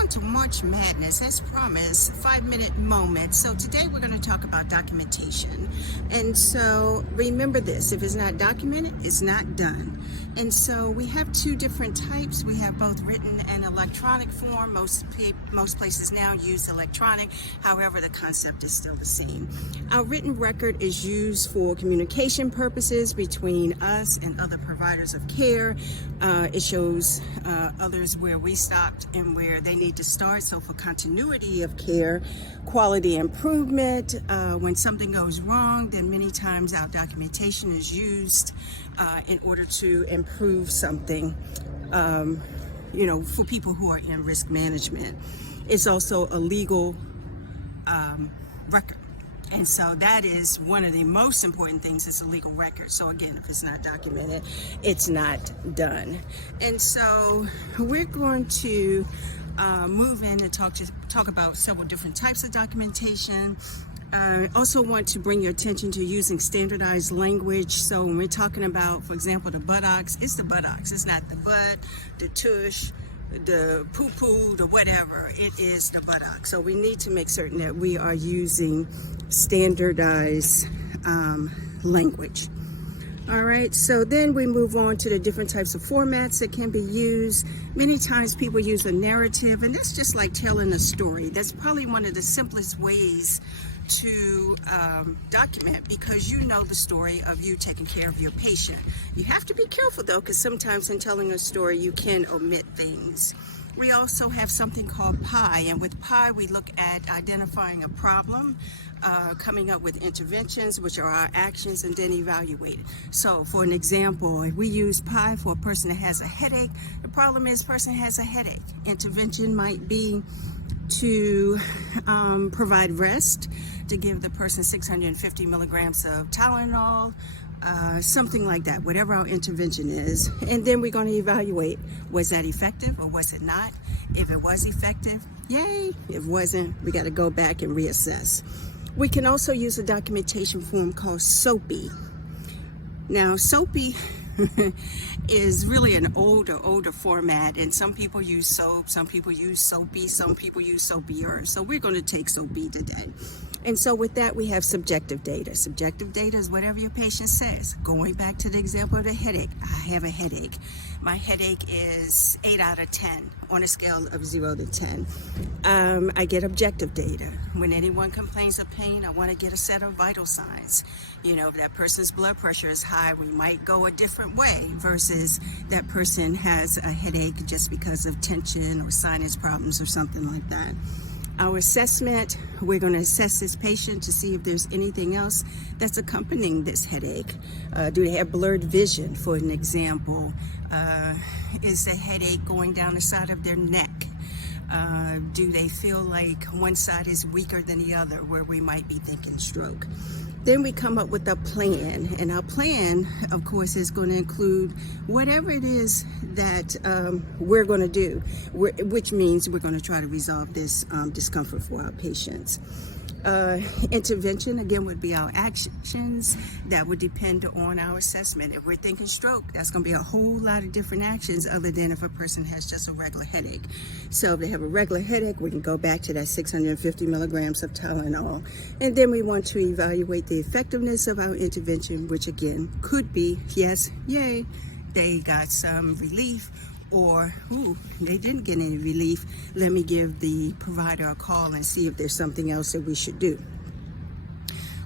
welcome to March Madness. As promised, 5-minute moment. So today we're going to talk about documentation. And so remember this, if it's not documented, it's not done. And so we have two different types. We have both written and electronic form. Most places now use electronic. However, the concept is still the same. Our written record is used for communication purposes between us and other providers of care. It shows others where we stopped and where they need to start. So for continuity of care, quality improvement, when something goes wrong, then many times our documentation is used in order to improve something, for people who are in risk management. It's also a legal record. And so that is one of the most important things, is a legal record. So again, if it's not documented, it's not done. And so we're going to move in and talk about several different types of documentation. I also want to bring your attention to using standardized language. So when we're talking about, for example, the buttocks, it's the buttocks. It's not the butt, the tush, the poo-poo, the whatever. It is the buttock. So we need to make certain that we are using standardized language. All right, so then we move on to the different types of formats that can be used. Many times people use a narrative, and that's just like telling a story. That's probably one of the simplest ways to document, because you know the story of you taking care of your patient. You have to be careful though, because sometimes in telling a story you can omit things. We also have something called PI, and with PI we look at identifying a problem, coming up with interventions, which are our actions, and then evaluating. So for an example, if we use PI for a person that has a headache, the problem is person has a headache. Intervention might be to provide rest, to give the person 650 milligrams of Tylenol, something like that, whatever our intervention is. And then we're going to evaluate, was that effective or was it not? If it was effective, yay. If it wasn't, we got to go back and reassess. We can also use a documentation form called SOAPy. Now, SOAPy is really an older format, and some people use SOAP, some people use SOAPy, some people use SOAPier. So we're going to take SOAPy today. And so with that, we have subjective data. Subjective data is whatever your patient says. Going back to the example of the headache, I have a headache. My headache is 8 out of 10 on a scale of 0 to 10. I get objective data. When anyone complains of pain, I want to get a set of vital signs. If that person's blood pressure is high, we might go a different way versus that person has a headache just because of tension or sinus problems or something like that. Our assessment, we're going to assess this patient to see if there's anything else that's accompanying this headache. Do they have blurred vision, for an example? Is the headache going down the side of their neck? Do they feel like one side is weaker than the other, where we might be thinking stroke? Then we come up with a plan, and our plan, of course, is going to include whatever it is that we're going to do, which means we're going to try to resolve this discomfort for our patients. Intervention, again, would be our actions. That would depend on our assessment. If we're thinking stroke, that's going to be a whole lot of different actions other than if a person has just a regular headache. So if they have a regular headache, we can go back to that 650 milligrams of Tylenol. And then we want to evaluate the effectiveness of our intervention, which again could be, yes, yay, they got some relief, or, ooh, they didn't get any relief. Let me give the provider a call and see if there's something else that we should do.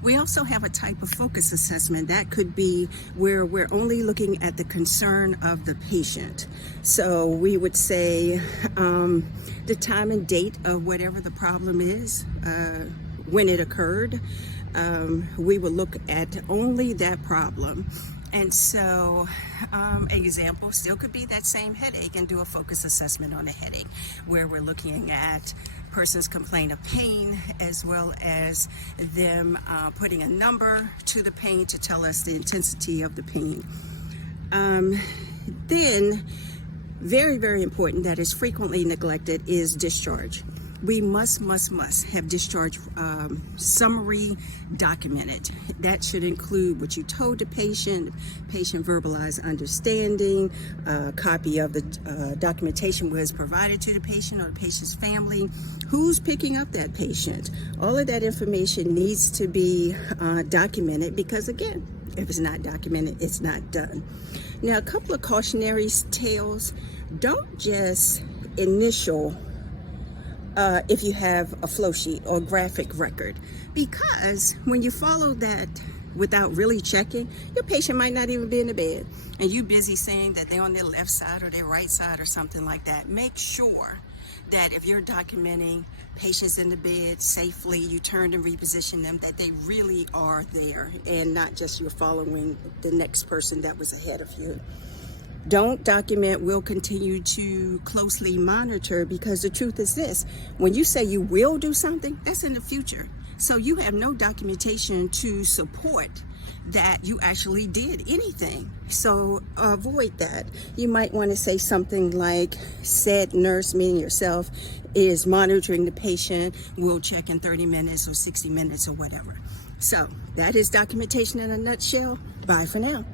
We also have a type of focus assessment. That could be where we're only looking at the concern of the patient. So we would say the time and date of whatever the problem is, when it occurred. We would look at only that problem. And so, example still could be that same headache, and do a focus assessment on a headache, where we're looking at person's complaint of pain, as well as them putting a number to the pain to tell us the intensity of the pain. Then, very, very important, that is frequently neglected, is discharge. We must have discharge summary documented. That should include what you told the patient verbalized understanding, a copy of the documentation was provided to the patient or the patient's family, who's picking up that patient. All of that information needs to be documented, because again, if it's not documented, it's not done. Now, a couple of cautionary tales: don't just initial if you have a flow sheet or graphic record, because when you follow that without really checking, your patient might not even be in the bed, and you busy saying that they're on their left side or their right side or something like that. Make sure that if you're documenting patients in the bed safely, you turn and reposition them, that they really are there and not just you're following the next person that was ahead of you. Don't document "will continue to closely monitor," because the truth is this: when you say you will do something, that's in the future. So you have no documentation to support that you actually did anything. So avoid that. You might want to say something like, said nurse, meaning yourself, is monitoring the patient, will check in 30 minutes or 60 minutes or whatever. So that is documentation in a nutshell. Bye for now.